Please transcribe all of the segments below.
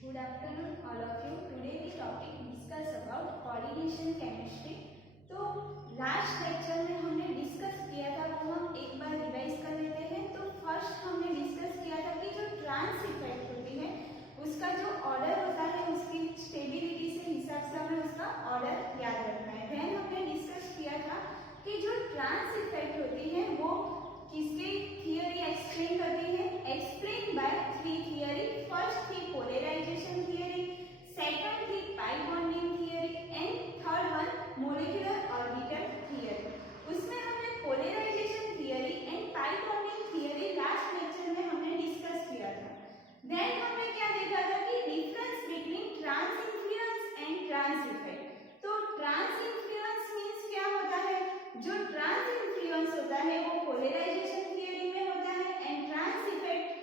Good afternoon all of you. Today the topic discuss about coordination chemistry. तो last lecture में हमने discuss किया था, वो हम एक बार रिवाइज कर लेते हैं। तो फर्स्ट हमने डिस्कस किया था कि जो ट्रांस इफेक्ट होती है उसका जो ऑर्डर होता है उसकी स्टेबिलिटी से हिसाब से हमें उसका ऑर्डर याद रखना है। देन हमने डिस्कस किया था कि जो ट्रांस इफेक्ट होती है वो किसकी थियरी एक्सप्लेन करती है, explain by three theory. First थी पोलराइजेशन थियरी, सेकंड थी pi bonding theory and third one molecular orbital theory. उसमें हमने polarisation theory and pi bonding theory last lecture में हमने डिस्कस किया था। देन हमने क्या देखा था कि difference between trans influence and trans effect. तो ट्रांस इन्फ्लुएंस मींस क्या होता है, जो ट्रांस इन्फ्लुएंस होता है वो पोलराइजेशन थियरी में होता है एंड ट्रांस इफेक्ट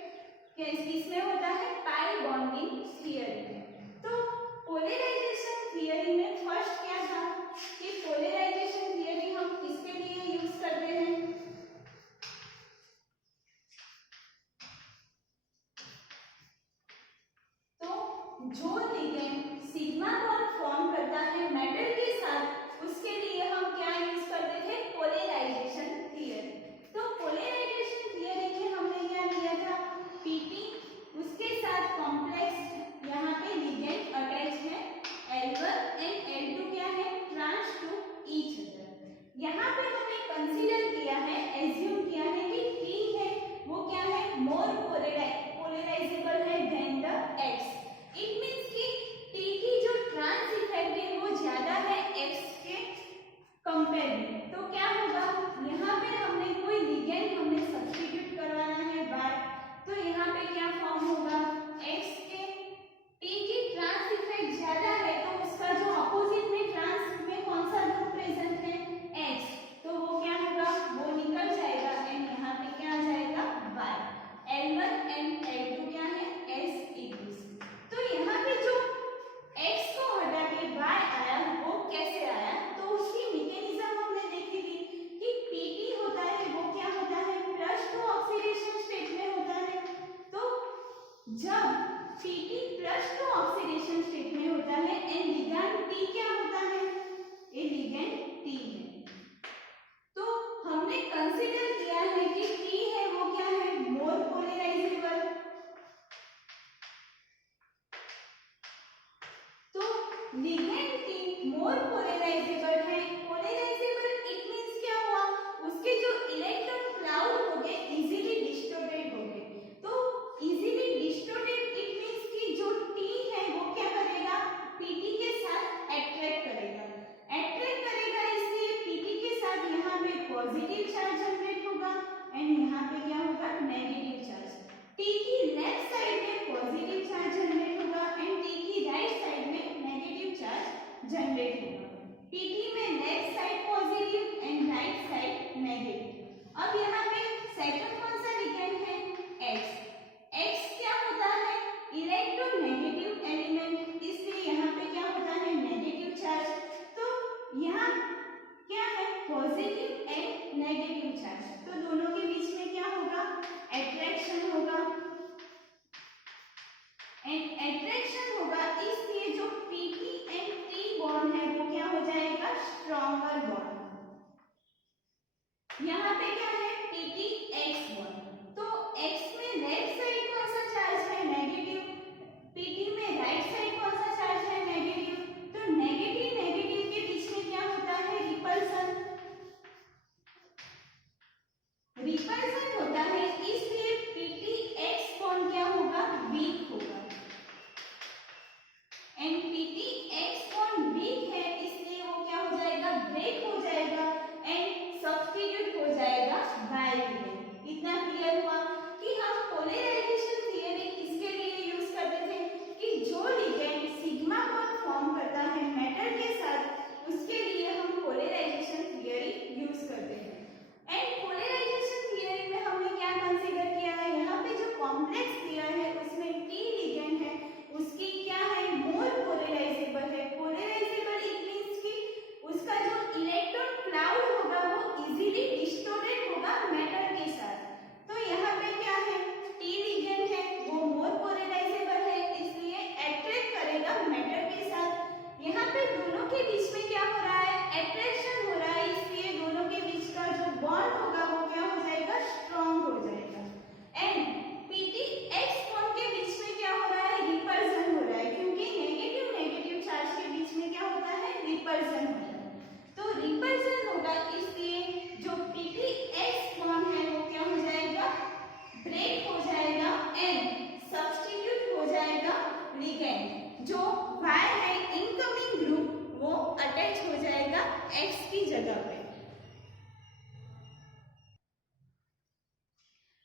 किसमें होता है, पाई बॉन्डिंग थियरी में। तो पोलराइजेशन थियरी में फर्स्ट क्या था कि पोलराइजेशन थियरी हम किसके लिए यूज करते हैं, तो जो लिगेंड सिग्मा बॉन्ड फॉर्म करता है मेटल के साथ उसके लिए हम क्या यूज करते थे, पोलराइजेशन थियरी। तो पोलराइजेशन थियरी में हमने क्या लिया था, पीपी, उसके साथ कॉम्प्लेक्स यहाँ पे लिगेंड अटैच है L1 एंड L2 क्या है, ट्रांस टू ईच अदर। यहाँ पे हमने कंसीडर किया है, एज्यूम किया है कि T है वो क्या है, मोर पोलराइजेबल है than the X। It means कि T की जो ट्रांस इफेक्ट है वो ज्यादा है X के कंपेयर में। तो क्या होगा, यहाँ पे हमने कोई लिगेंड हमने सब्स्टिट्यूट करवाना है बाय, तो यहाँ पे क्या फॉर्म होगा, X के T की ट्रांस इफेक्ट ज्यादा है तो उसका जो अपोजिट में ट्रांस में कौन सा ग्रुप प्रेजेंट है, X, तो वो क्या होगा, वो निकल जाएगा एंड यहाँ पे क्या आ जाएगा Y। L1 एंड L2 क्या है, S इक्वल्स। तो यहाँ पे जो X को हटा के Y आया वो कैसे आया, तो उसकी मैकेनिज्म हमने देखी थी कि Pt होता है वो क्या होता है, +2 ऑक्सीडेशन स्टेट में होता है। तो जब Pt +2 ऑक्सीडेशन स्टेट में होता है एंड लिगैंड T क्या होता है, ये लिगैंड T है। तो हमने कंसीडर किया है कि T है वो क्या है, मोर पोलराइजेबल। तो लिगैंड T मोर पोलराइजेबल है। पोलराइजेबल इट मींस क्या हुआ, उसके जो इलेक्ट्रॉन क्लाउड हो गए इजीली डिस्टोर्टेड हो गए। तो इजीली डिस्टोर्टेड इट मींस कि जो T है वो क्या करेगा, Pt के साथ अट्रैक्ट करेगा। अट्रैक्ट करेगा इसलिए Pt के साथ यहाँ पे पॉजिटिव चार्ज जनरेट होगा एंड यहाँ पे क्या होगा, नेगेटिव चार्ज। T की लेफ्ट साइड में पॉजिटिव चार्ज जनरेट होगा एंड T की राइट साइड में नेगेटिव चार्ज जनरेट होगा। Pt में left side positive and right side negative. अब यहाँ पे सेकंड कौन सा लिगेंड है, X। X क्या होता है, इलेक्ट्रोनेगेटिव एलिमेंट, इसलिए यहाँ पे क्या होता है, नेगेटिव चार्ज। तो यहाँ क्या है, पॉजिटिव एंड नेगेटिव चार्ज, तो दोनों के बीच में क्या होगा, अट्रैक्शन होगा एंड अट्रैक्शन होगा, इसलिए जो Pt एंड T बॉन्ड है वो क्या हो जाएगा, स्ट्रॉन्गर बॉन्ड। यहाँ पे क्या है, Pt X बॉन्ड। तो X में लेफ्ट साइड कौन सा चार्ज है, नेगेटिव। Pt में राइट साइड कौन सा चार्ज है, नेगेटिव। तो नेगेटिव नेगेटिव के बीच में क्या होता है, रिपल्सन। रिपल्सन होता है इसलिए Pt X बॉन्ड क्या होगा, वीक होगा and Pt X bond weak है इसलिए वो क्या हो जाएगा, ब्रेक हो जाएगा एंड सब्स्टिट्यूट हो जाएगा बाय लिगेंड। इतना क्लियर हुआ कि हम पोलराइजेशन थियरी किसके लिए यूज करते थे, कि जो लिगेंड सिग्मा बॉन्ड फॉर्म करता है मेटल के साथ उसके लिए हम पोलराइजेशन थियरी यूज करते हैं। एंड पोलराइजेशन थियरी में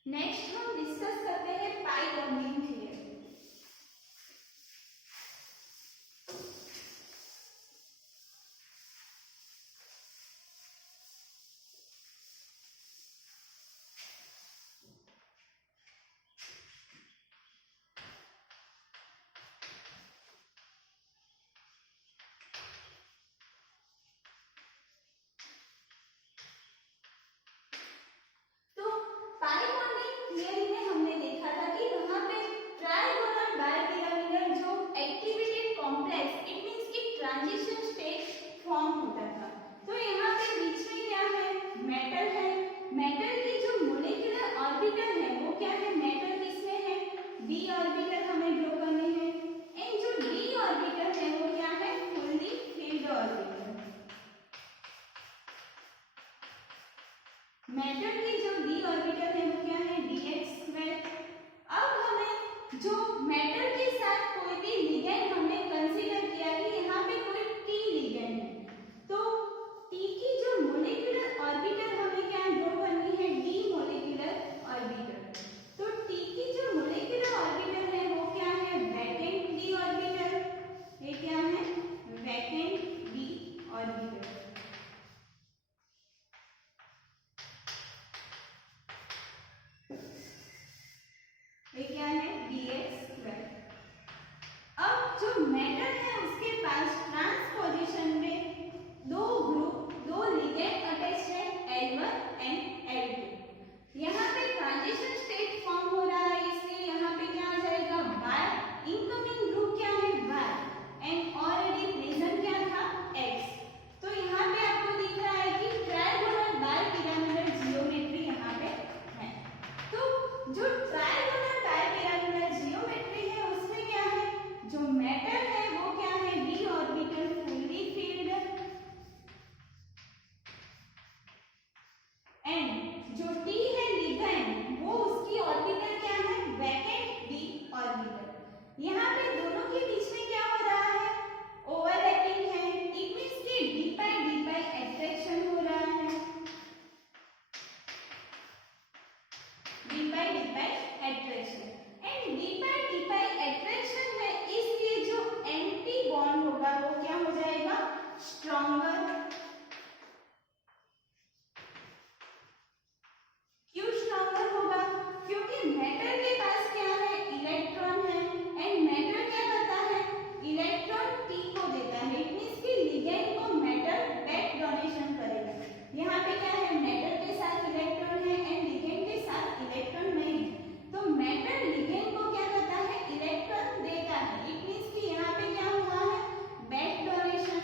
नेक्स्ट हम डिस्कस करते हैं पाई बॉन्डिंग थ्योरम। पाई बॉन्डिंग थियरी में हमने देखा था कि वहां पे ट्राइगोनल बाइपिरामिडल जो एक्टिवेटेड कॉम्प्लेक्स इट मींस कि ट्रांजिशन स्टेट फॉर्म होता था। तो यहाँ पे बीच में क्या है, मेटल है। मेटल की जो मोलिकुलर ऑर्बिटल है वो क्या है, मेटल किसमें है, डी ऑर्बिटल हमें ड्रॉ करने हैं। एंड जो डी ऑर्बिटल है वो क्या है, फुल्ली फिल्ड ऑर्बिटल। मेटल की जो डी ऑर्बिटल है वो क्या है, dx²। अब हमें जो मेटल के साथ कोई भी लिगेंड हमने कंसीडर किया कि यहाँ पे कोई टी लिगेंड है, तो टी की जो मोलिकुलर ऑर्बिटल हमें क्या ड्रॉ करनी है, डी मोलिकुलर ऑर्बिटल। तो टी की जो मोलिकुलर ऑर्बिटल है वो क्या है, वैकेंट डी ऑर्बिटल। ये क्या है, वैकेंट डी ऑर्बिटल। ये क्या है, dx²। अब जो मेटल है उसके पास ट्रांसपोजिशन में दो ग्रुप, दो लिगेंड अटैच्ड है, L1 एंड L2। यहाँ पे ट्रांजिशन स्टेट फॉर्म हो रहा है, इसलिए यहाँ पे क्या आ जाएगा, Y। इनकमिंग ग्रुप क्या है, Y एंड ऑलरेडी प्रेजेंट क्या था, X। तो यहाँ पे आपको दिख रहा है कि ट्राइगोनल बाइपिरामिडल जियोमेट्री यहाँ पे है। तो जो ट्राइगोनल बाइपिरामिडल जियोमेट्री है उसमें क्या है, जो मेटल है वो क्या है, D orbital fully filled and जो टी है लिगेंड वो उसकी ऑर्बिटल क्या है, वैकेंट डी ऑर्बिटल। यहाँ पे दोनों के बीच में क्या हो रहा है, ओवरलैपिंग है। इट मींस कि डी पाई अट्रैक्शन हो रहा है, D pi attraction. And D pi attraction है, इसलिए जो एंटी बॉन्ड होगा वो क्या हो जाएगा, स्ट्रॉन्गर। क्यों स्ट्रॉन्गर होगा, क्योंकि मेटल के पास क्या है, इलेक्ट्रॉन है। एंड मेटल क्या करता है, इलेक्ट्रॉन टी को देता है। इट मींस कि लिगेंड को मेटल बैक डोनेशन करेगा। यहाँ पे क्या है, मेटल के साथ इलेक्ट्रॉन है एंड लिगेंड के साथ इलेक्ट्रॉन नहीं है। तो मेटल लिगेंड को क्या करता है, इलेक्ट्रॉन देता है। इट मींस कि यहाँ पे क्या हुआ है, back donation.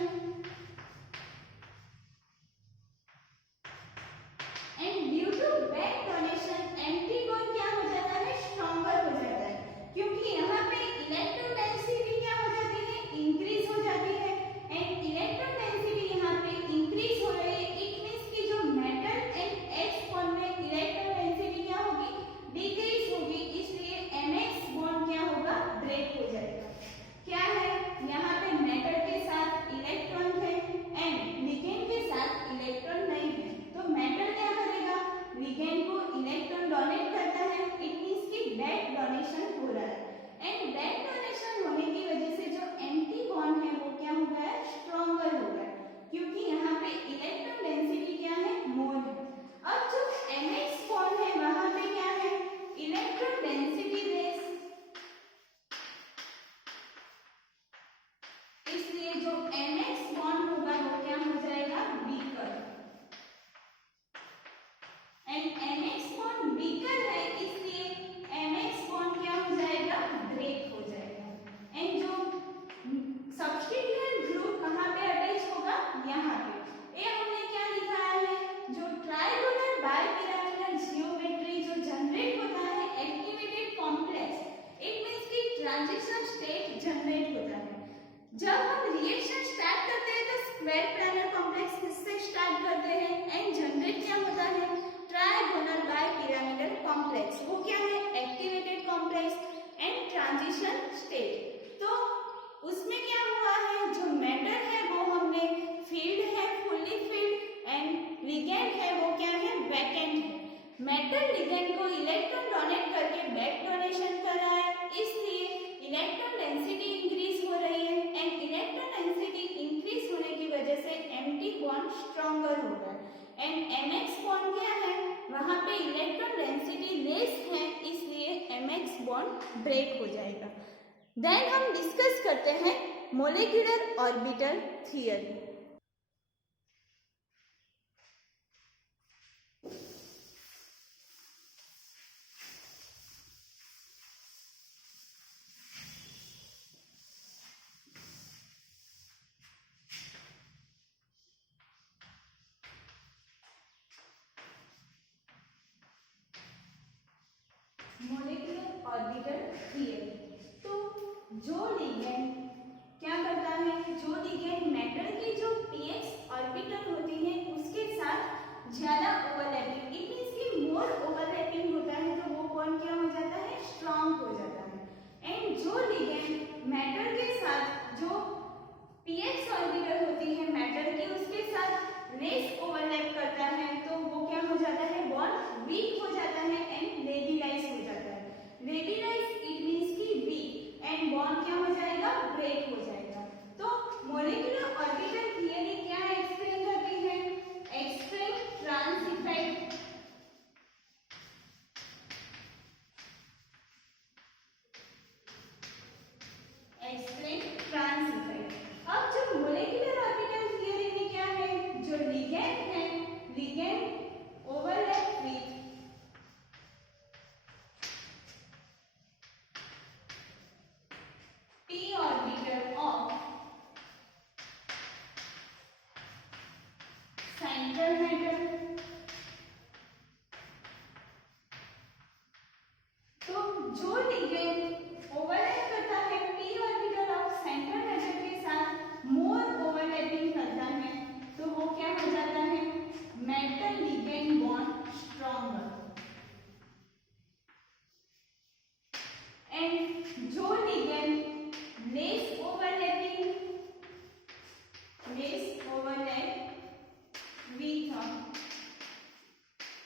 And due to back donation एंटीगोन क्या हो जाता है, स्ट्रॉन्गर हो जाता है, क्योंकि यहाँ पे इलेक्ट्रॉन डेंसिटी क्या हो जाती है, इंक्रीज हो जाती है। एंड इलेक्ट्रॉन डेंसिटी यहाँ पे इंक्रीज हो रही है। इट मींस कि जो मेटल एंड एक्स बॉन्ड में इलेक्ट्रॉन डेंसिटी क्या होगी, डिक्रीज होगी, इसलिए mx बॉन्ड क्या होगा, ब्रेक हो जाएगा। क्या है, यहाँ पे मेटल के साथ इलेक्ट्रॉन है एंड लिगेंड के साथ इलेक्ट्रॉन नहीं है। तो मेटल क्या करेगा, लिगेंड को इलेक्ट्रॉन डोनेट करता है। इट मींस कि बैक डोनेशन हो रहा है। एंड बैक डोनेशन होने की वजह से जो एंटी बॉन्ड है वो क्या हो गया, स्ट्रॉन्गर हो गया, क्योंकि यहाँ पे इलेक्ट्रॉन डेंसिटी क्या है, मोर है। अब जो mx बॉन्ड है वहां पे क्या है, इलेक्ट्रॉन डेंसिटी लेस, इसलिए जो mx बॉन्ड होगा वो क्या हो जाएगा, weaker. And mx bond weaker है, इसलिए mx बॉन्ड क्या हो जाएगा, ब्रेक हो जाएगा। एंड जो सब्स्टिट्यूएंट ग्रुप कहाँ पे अटैच होगा, यहाँ पे। ये हमने क्या लिखा है, जो trigonal bipyramidal geometry metal ligand को इलेक्ट्रॉन डोनेट करके बैक डोनेशन कर रहा है, इसलिए इलेक्ट्रॉन डेंसिटी इंक्रीज हो रही है एंड इलेक्ट्रॉन डेंसिटी इंक्रीज होने की वजह से एम्प्टी बॉन्ड स्ट्रॉन्गर हो रहा है एंड mx बॉन्ड क्या है, वहां पे इलेक्ट्रॉन डेंसिटी लेस है, इसलिए mx बॉन्ड ब्रेक हो जाएगा। देन हम डिस्कस करते हैं molecular orbital theory. Molecular orbital theory, तो जो लिगेंड क्या करता है, जो लिगेंड मेटल की जो px ऑर्बिटल होती है उसके साथ ज्यादा ओवरलैपिंग, इट मींस कि मोर ओवरलैपिंग होता है, तो वो बॉन्ड क्या हो जाता है, स्ट्रांग हो जाता है। एंड जो लिगेंड मेटल के साथ जो px ऑर्बिटल होती है मेटल की उसके साथ लेस ओवरलैप करता है, तो वो क्या हो जाता है, बॉन्ड वीक हो जाता है एंड रेडियलाइज हो जाता है। रेडियलाइज इट मींस कि वीक एंड बॉन्ड क्या हो जाएगा, ब्रेक हो जाएगा। तो मोलिकुलर ऑर्बिटल थियरी क्या एक्सप्लेन करती है, explain trans effect, explain trans effect. अब जो मोलिकुलर ऑर्बिटल थियरी में क्या है, जो लिगेंड है, ligand overlap with p orbital of central metal, तो जो लिगेंड ओवरलैप करता है p orbital of central metal के साथ मोर ओवरलैपिंग करता है, तो वो क्या हो जाता है, metal ligand bond stronger. And जो ligand less overlapping, less overlap with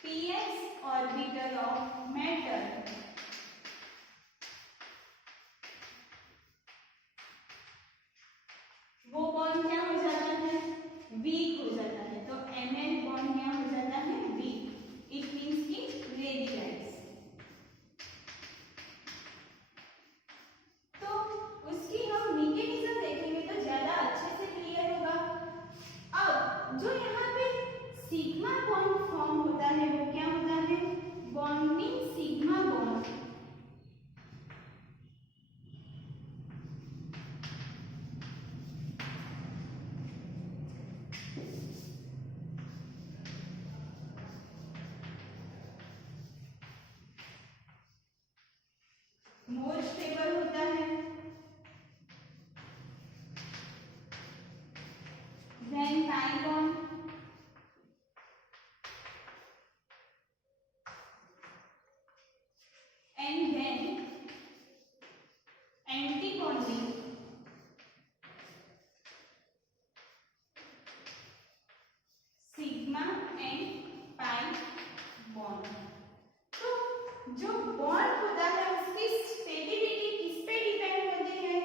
px orbital of metal, वो बॉन्ड क्या हो जाता है, वीक हो जाता है। तो ml बॉन्ड क्या हो जाता है, वीक, इट मींस कि रेडियलाइज। तो उसकी हम मैकेनिज्म देखेंगे तो ज्यादा अच्छे से क्लियर होगा। अब जो यहाँ पे सिग्मा बॉन्ड फॉर्म होता है वो क्या होता है, bonding sigma bond, more stable होता है। Then pi bond, and then anti-bonding, sigma and pi bond। तो जो बॉन्ड होता है उसकी स्टेबिलिटी किस पे डिपेंड होती है,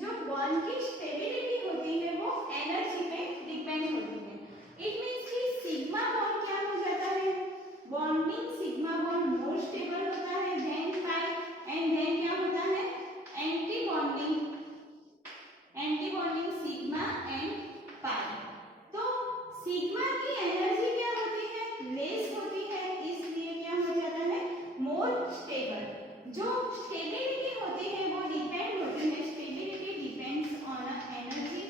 जो बॉन्ड की स्टेबिलिटी होती है वो एनर्जी पे डिपेंड होती है। इट मींस कि सिग्मा बॉन्ड क्या हो जाता है, bonding sigma bond more stable होता है देन पाई, एंड देन क्या होता है, anti bonding, anti bonding sigma and pi. तो सिग्मा की एनर्जी क्या होती है, लेस होती है, इसलिए क्या हो जाता है, मोर स्टेबल। जो स्टेबिलिटी होती है वो डिपेंड होती है, स्टेबिलिटी डिपेंड्स ऑन एनर्जी,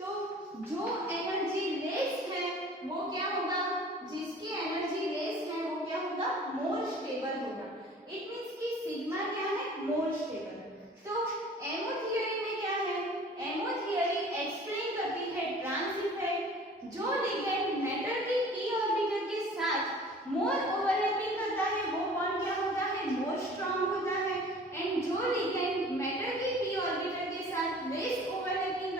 तो जो एनर्जी लेस है वो क्या होगा, जिसकी एनर्जी लेस है वो क्या होगा, मोर स्टेबल होगा। इट मींस कि सिग्मा क्या है, मोर स्टेबल। तो एमओ थियरी में क्या है, एमओ थियरी एक्सप्लेन करती है ट्रांस इफेक्ट। जो लिगेंड मेटल की p ऑर्बिटल के साथ मोर ओवरलैपिंग करता है वो बॉन्ड क्या होता है, मोर स्ट्रांग होता है। एंड जो लिगेंड मेटल की p ऑर्बिटल के साथ लेस ओवरलैपिंग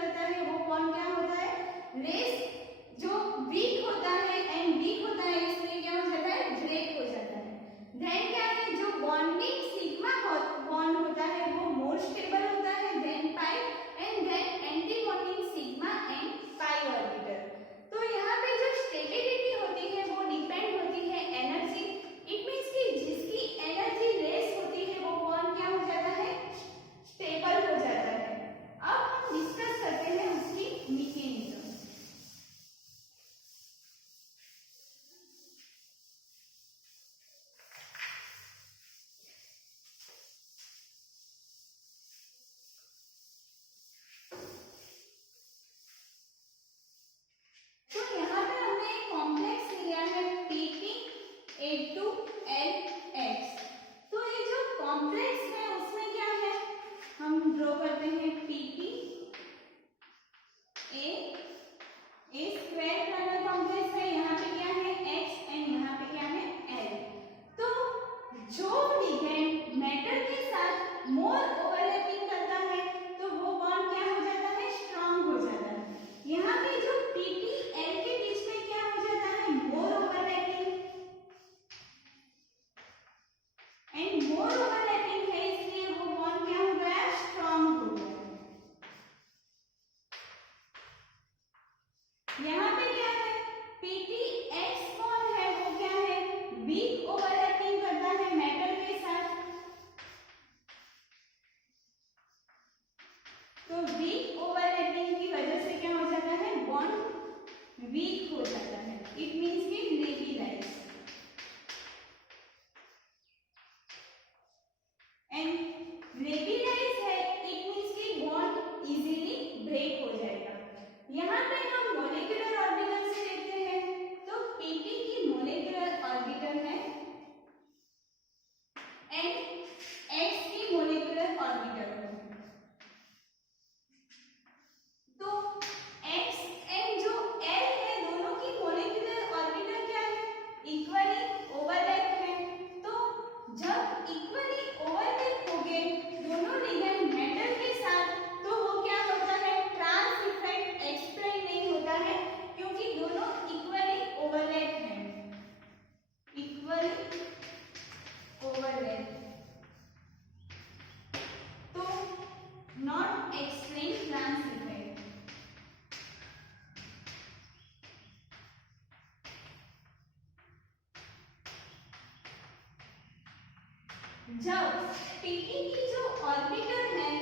जब पीटी की जो ऑर्बिटर है,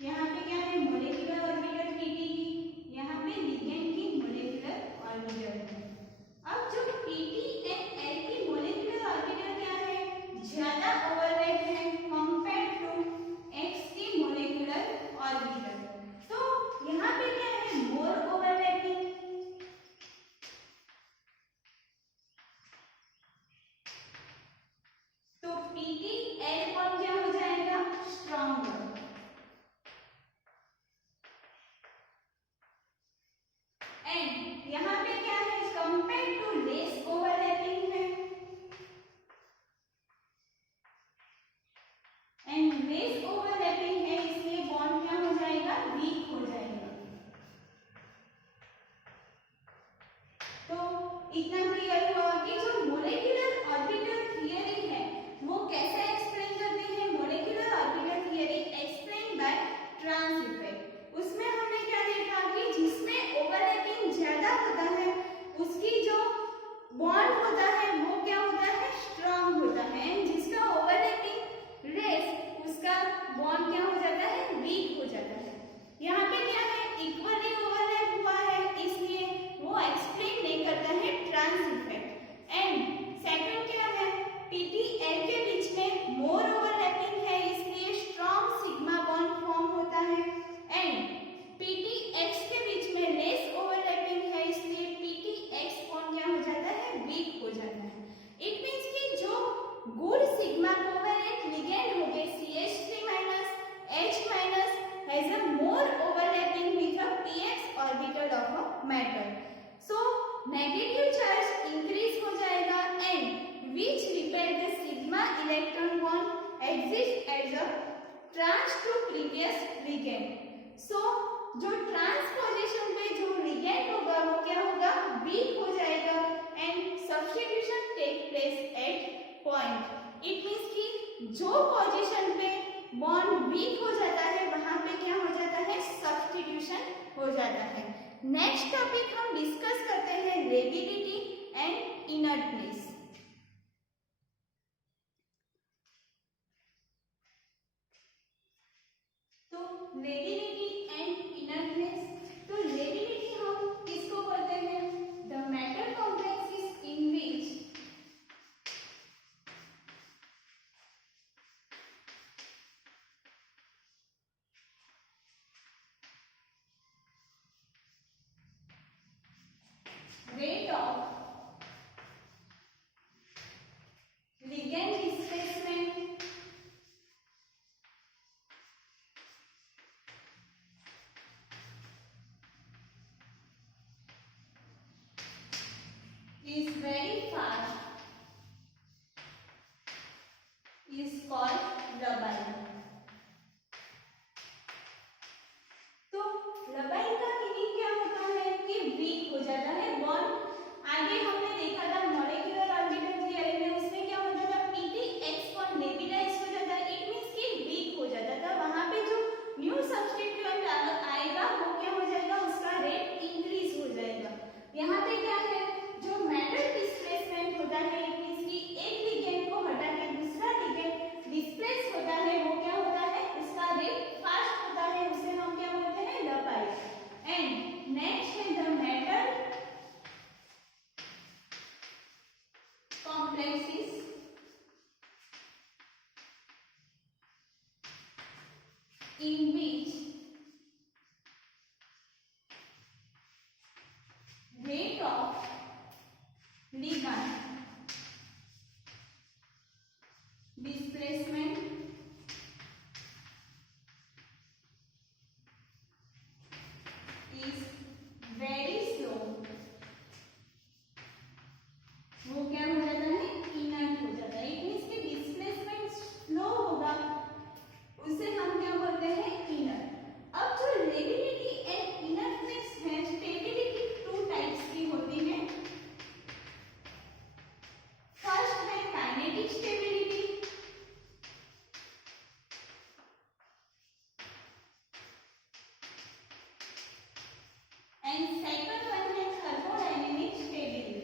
यहाँ पे क्या है मोलेकुलर ऑर्बिटर पीटी की, यहाँ पे लिगेंड की मोलेकुलर ऑर्बिटर है। अब जो पीटी एंड एल की मोलेकुलर ऑर्बिटर क्या है, ज्यादा ओवरलैप है कंपेयर टू एक्स की मोलेकुलर ऑर्बिटर। तो यहाँ पे क्या है मोर ओवरलैपिंग, तो पीटी एल बॉन्ड क्या हो जाएगा स्ट्रॉन्गर, एंड यहाँ पे क्या है कंपेयर टू लेस ओवरलैपिंग है, एंड लेस ओवरलैपिंग है इसलिए बॉन्ड क्या हो जाएगा वीक हो जाएगा। तो इतना क्लियर हुआ कि जो मोलेकुलर ऑर्बिटल थियरी है वो कैसे एक्सप्लेन करते हैं, molecular orbital theory explain by trans effect. उसमें हमने क्या देखा कि जिसमें ओवरलैपिंग ज्यादा होता है उसकी जो बॉन्ड होता है वो क्या होता है स्ट्रांग होता है, जिसका ओवरलैपिंग लेस उसका बॉन्ड क्या हो जाता है वीक हो जाता है। यहाँ पे क्या है इक्वली ओवरलैप हुआ है इसलिए वो एक्सप्लेन नहीं करता है ट्रांस इफेक्ट। एंड सेकंड क्या है पीटी एल के बीच में मोर ओवरलैपिंग है इसलिए स्ट्रॉन्ग सिग्मा बॉन्ड फॉर्म होता है, एंड पीटी एक्स के बीच में लेस ओवरलैपिंग है इसलिए पीटी एक्स बॉन्ड क्या हो जाता है वीक हो जाता है। इट मींस कि जो गुड सिग्मा कोवेलेंट लिगेंड होंगे CH3- H- has a more overlapping with a px orbital of a metal, so negative charge increase हो जाएगा and which repel the sigma electron bond exists as a trans to previous ligand। so जो trans position पे जो ligand होगा वो क्या होगा weak हो जाएगा and substitution take place at point. It means कि जो पोजीशन पे बॉन्ड वीक हो जाता है वहां पे क्या हो जाता है सब्स्टिट्यूशन हो जाता है। नेक्स्ट टॉपिक हम डिस्कस करते हैं लेबिलिटी एंड इनर्टनेस। तो लेबिलिटी एंड इनर्टनेस, तो लेबिलिटी हम किसको बोलते हैं the metal complexes in which rate of ligand displacement is very fast is called लबाई। तो लबाई का मीनिंग क्या होता है कि वीक हो जाता है बॉन्ड। आगे हमने देखा था मॉलिक्यूलर ऑर्बिटल थियरी में, उसमें क्या होता था पीटी एक्स बॉन्ड नेबुलाइज हो जाता है, इट मींस कि वीक हो जाता था। वहां पे जो न्यू सब्स्टिट्यूएंट आएगा वो क्या हो जाएगा उसका रेट इंक्रीज हो जाएगा। यहाँ पे क्या है जो मेटल डिस्प्लेसमेंट होता है इट मींस कि एक लिगेंड को हटा के दूसरा लिगेंड डिस्प्लेस होता है वो क्या होता है उसका रेट फास्ट होता है, उसे हम क्या बोलते हैं लबाई। एंड नेक्स्ट है the metal complexes in which rate of ligand displacement is very slow, वो क्या हो जाता है इनर्ट हो जाता है। इट मींस कि डिस्प्लेसमेंट स्लो होगा उसे हम क्या बोलते हैं इनर्ट। अब जो लेबिलिटी एंड इनर्टनेस है स्टेबिलिटी टू टाइप्स की होती है। फर्स्ट है kinetic stability, and second one है thermodynamic stability.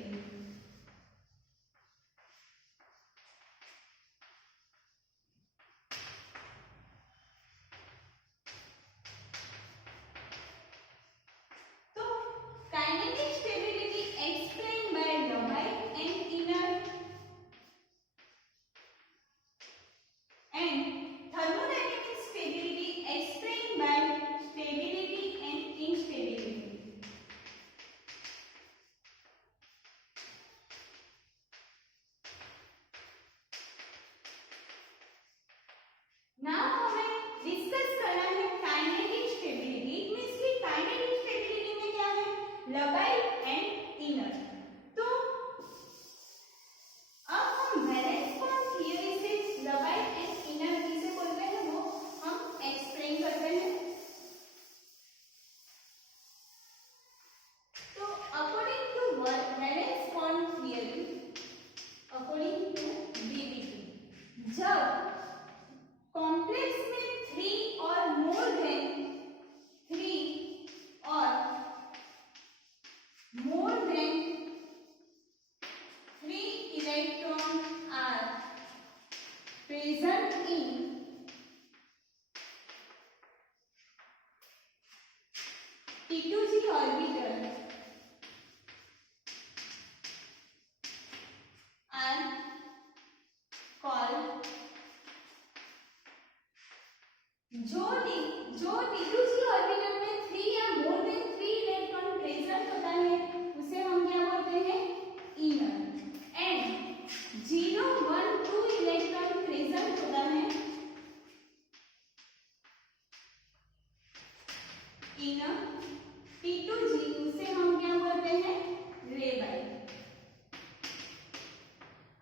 T2G orbital are called जो T2G ऑर्बिटल में 3 या मोर देन 3 इलेक्ट्रॉन प्रेजेंट होता है उसे हम क्या बोलते हैं इनर एंड 0 1 2 इलेक्ट्रॉन प्रेजेंट होता है इनर T2G उसे हम क्या बोलते हैं रेबल।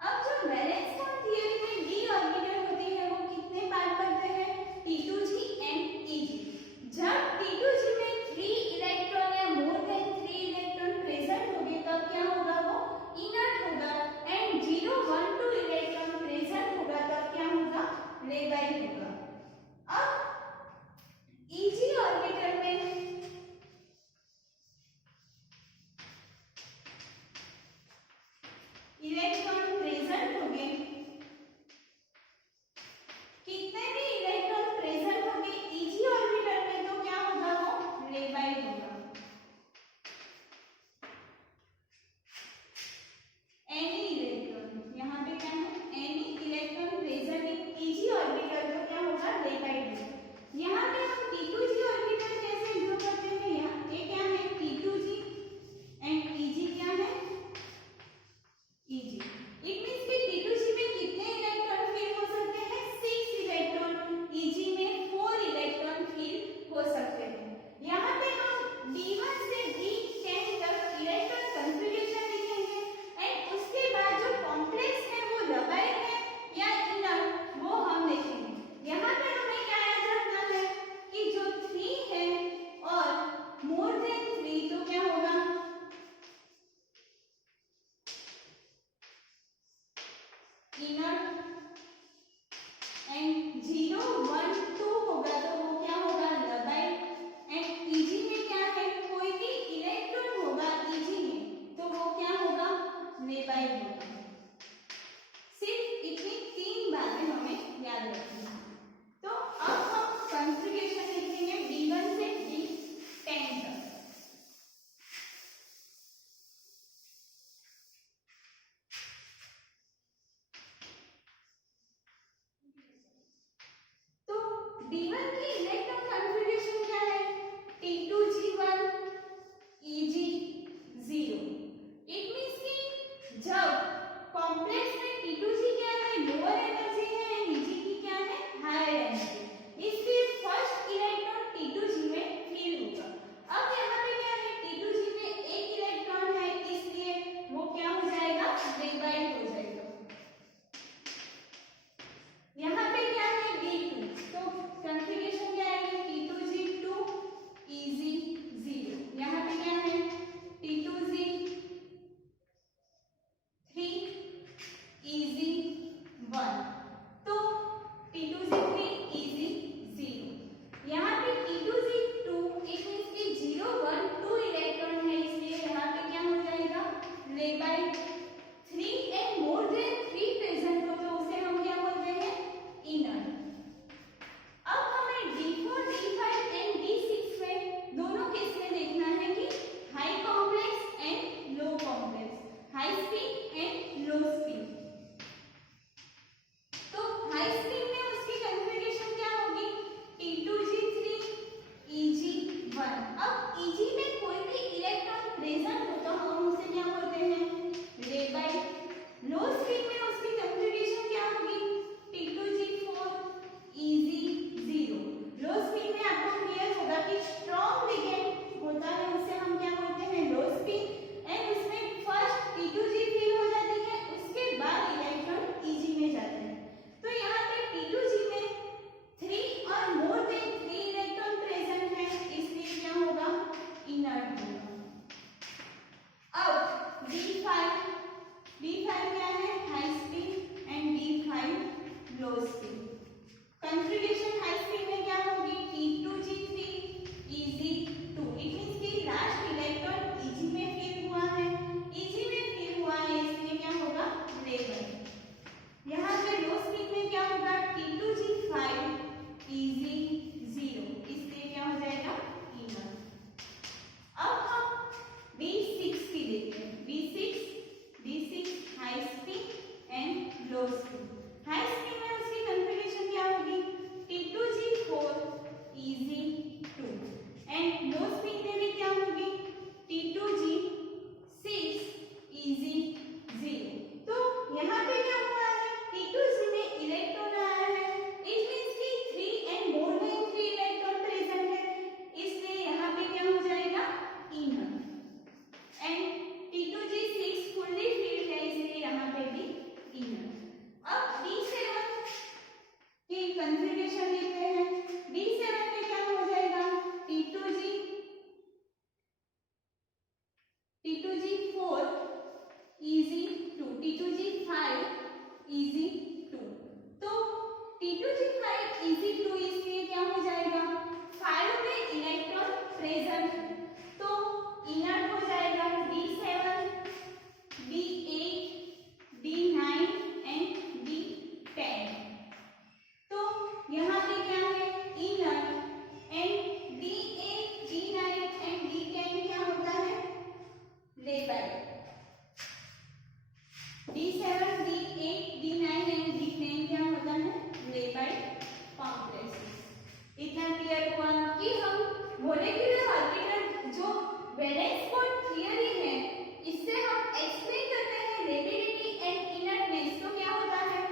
अब जो वैलेंस बॉन्ड थियरी में d ऑर्बिटल होती है वो कितने पार्ट करते हैं T2G and Eg। Eg2 T2G5 Eg2। तो T2G5 Eg2 इसलिए क्या हो जाएगा, 5 में इलेक्ट्रॉन प्रेजेंट है तो इनर्ट हो जाएगा D7 D8 D9 and D10। तो यहाँ पे क्या है inert and D8 D9 and D10 क्या होता है label. D7 D8 D9 and D10 क्या होता है लेबल कॉम्प्लेक्सेस। इतना क्लियर हुआ ना कि हम मॉलिक्यूलर ऑर्बिटल जो वैलेंस बॉन्ड थियरी है इससे हम एक्सप्लेन करते हैं रिलेटिविटी एंड इनर्टनेस। तो क्या होता है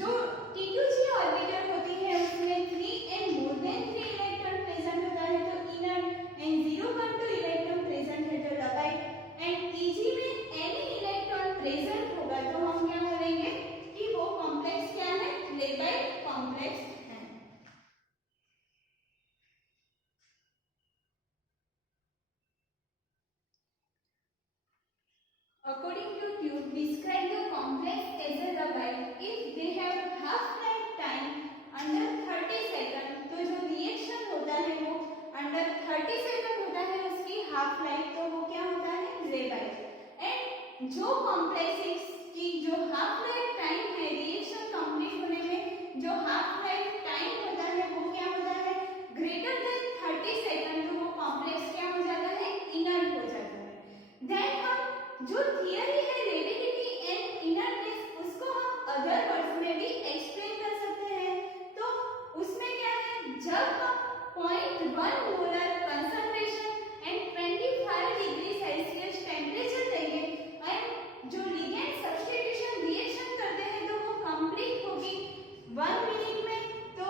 जो T2G ऑर्बिटल होती है उसमें 3 and more than 3 electron present होता है तो इनर्ट एंड 0.2 इलेक्ट्रॉन प्रेजेंट है तो लबाइट एंड Eg में एनी इलेक्ट्रॉन प्रेजेंट होगा तो हम क्या बोलेंगे कि वो कॉम्प्लेक्स क्या है लेबाइट कॉम्प्लेक्स है। According to Tube, describe the complex as a labile if they have half-life time under 30 second. तो जो रिएक्शन होता है वो अंडर 30 सेकंड होता है उसकी हाफ लाइफ तो वो क्या होता है लेबाइल। एंड जो कॉम्प्लेक्सेस की जो हाफ लाइफ टाइम है रिएक्शन कंप्लीट होने में जो हाफ लाइफ टाइम होता है वो क्या होता है ग्रेटर देन 30 सेकंड तो वो कॉम्प्लेक्स क्या हो जाता है इनर्ट हो जाता है। देन हम जो थियरी है रिलेटिविटी एंड इनर्टनेस उसको हम अदर वर्ड्स में भी एक्सप्लेन कर सकते हैं। तो उसमें क्या है जब हम 0.1 molar concentration and 25 degree Celsius temperature देंगे एंड जो लिगेंड सब्स्टिट्यूशन रिएक्शन करते हैं तो वो कंप्लीट होगी 1 मिनट में। तो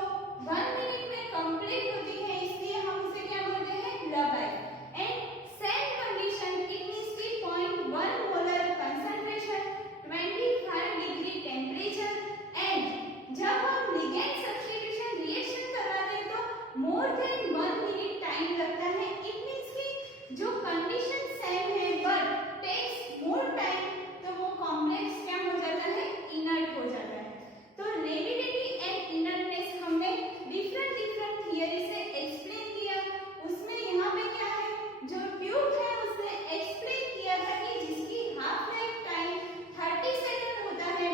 1 मिनट में कंप्लीट होती है इसलिए हम उसे क्या बोलते हैं labile. And same condition it means की 0.1 molar concentration 25 degree temperature and जब हम लिगेंड सब्स्टिट्यूशन रिएक्शन करवाते हैं तो मोर देन 1 मिनट टाइम लगता है। इट मींस की जो कंडीशन सेम है बट टेक्स मोर टाइम तो वो कॉम्प्लेक्स क्या हो जाता है इनर्ट हो जाता है। तो रिलेटिविटी एंड इनर्टनेस हमने डिफरेंट थियरी से एक्सप्लेन किया। उसमें यहाँ पे क्या है जो ट्यूब है उसने एक्सप्लेन किया था कि जिसकी हाफ लाइफ टाइम 30 सेकंड होता है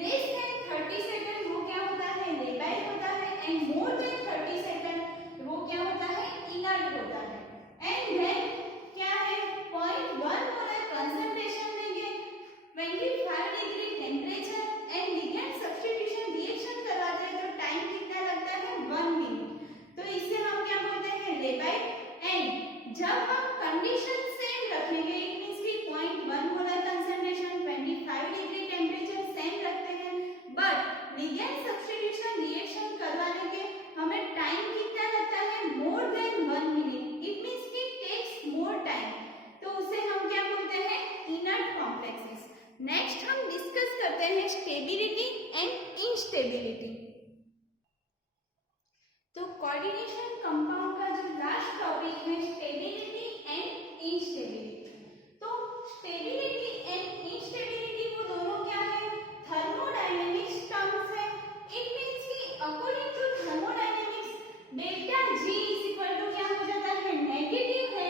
लेस देन 30 सेकंड वो क्या होता है लेबाइल होता है एंड मोर देन 30 सेकंड वो क्या होता है इनर्ट होता है। एंड देन क्या है 0.1 मोलर कंसंट्रेशन देंगे 25 degree temperature and ligand substitution reaction करवाते हैं तो टाइम कितना लगता है 1 मिनट तो इसे हम क्या बोलते हैं लेबाइल। एंड जब हम कंडीशन सेम रखेंगे इट मींस की 0.1 molar concentration 25 degree temperature same रखते हैं बट लिगेंड सब्स्टिट्यूशन रिएक्शन करवाने के हमें टाइम कितना लगता है more than 1 minute it means की टेक्स मोर टाइम तो उसे हम क्या बोलते हैं इनर्ट कॉम्प्लेक्सेस। नेक्स्ट हम डिस्कस करते हैं स्टेबिलिटी एंड इनस्टेबिलिटी। तो कोऑर्डिनेशन कंपाउंड का जो लास्ट टॉपिक है स्टेबिलिटी एंड इनस्टेबिलिटी। तो स्टेबिलिटी एंड इनस्टेबिलिटी वो दोनों क्या है थर्मोडायनेमिक्स टर्म्स है। इट मींस कि according to thermodynamics delta G क्या हो जाता है नेगेटिव है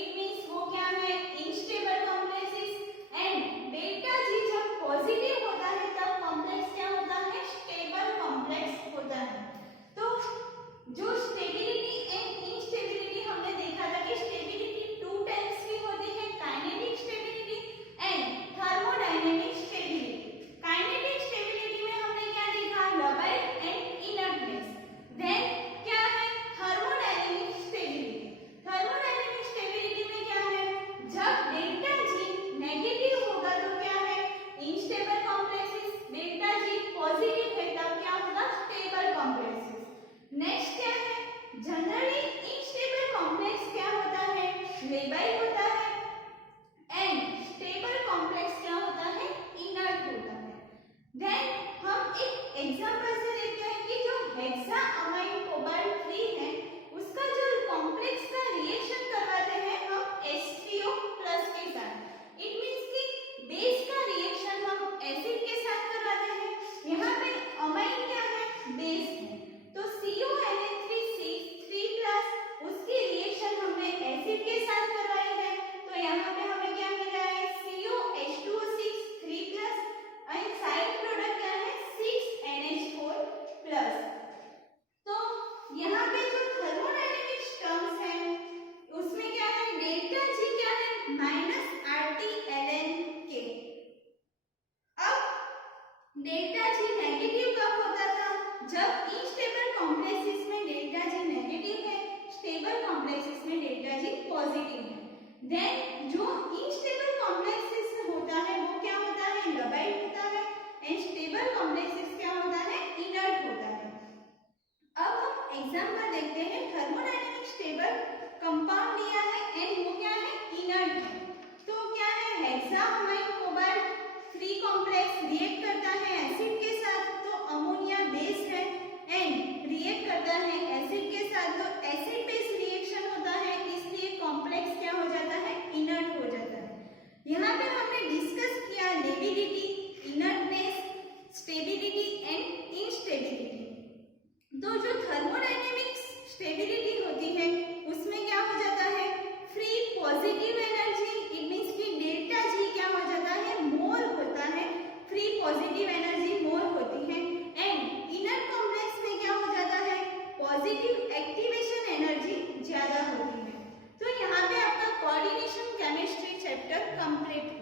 इट मींस वो क्या है instable complexes and delta G जब पॉजिटिव होता है तब कॉम्प्लेक्स क्या होता है स्टेबल कॉम्प्लेक्स होता है। तो जो स्टेबिलिटी एंड इनस्टेबिलिटी हमने देखा था कि स्टेबिलिटी 2 टाइप्स की होती है kinetic stability and thermodynamic stability. Kinetic stability में हमने क्या देखा लबाइल एंड इनर्टनेस। देन क्या है थर्मोडायनेमिक स्टेबिलिटी। थर्मोडायनेमिक स्टेबिलिटी में क्या है जब डेल्टा जी नेगेटिव होगा तो क्या है instable complexes delta G positive है तब क्या होगा स्टेबल कॉम्प्लेक्सेस। नेक्स्ट क्या है जनरली इनस्टेबल कॉम्प्लेक्स क्या होता है लेबाइल होता है एंड स्टेबल कॉम्प्लेक्स क्या होता है इनर्ट होता है। देन हम एक एग्जांपल से देखते हैं कि जो हेक्साअमाइन कोबाल्ट 3 है उसका जो कॉम्प्लेक्स का रिएक्शन करवाते हैं हम H3O+ के साथ। इट मींस कि बेस का जब इनस्टेबल कॉम्प्लेक्सेस में डेल्टा जी नेगेटिव है, स्टेबल कॉम्प्लेक्सेस में डेल्टा जी पॉजिटिव है, देन जो इनस्टेबल कॉम्प्लेक्सेस होता है वो क्या होता है, लबाइल होता है, एंड स्टेबल कॉम्प्लेक्सेस क्या होता है, इनर्ट होता है। अब हम एग्जांपल देखते हैं, थर्मोडायनेमिक स्टेबल कंपाउंड लिया है एंड वो क्या है, इनर्ट है। तो क्या है, हेक्सामाइन कोबाल्ट 3 कॉम्प्लेक्स रिएक्ट करता है एसिड के साथ, तो अमोनिया बेस है एंड रिएक्ट करता है एसिड के साथ, तो एसिड बेस रिएक्शन होता है, इसलिए कॉम्प्लेक्स क्या हो जाता है, इनर्ट हो जाता है। यहाँ पे हमने डिस्कस किया liability, inertness, stability and instability. तो जो थर्मोडायनेमिक स्टेबिलिटी होती है उसमें क्या हो जाता है, free positive energy, it means कि डेल्टा जी क्या हो जाता है, मोर होता है, फ्री पॉजिटिव एनर्जी मोर होती है, एंड इनर कॉम्प्लेक्स में क्या हो जाता है, पॉजिटिव एक्टिवेशन एनर्जी ज्यादा होती है। तो यहाँ पे आपका कोऑर्डिनेशन केमिस्ट्री चैप्टर कंप्लीट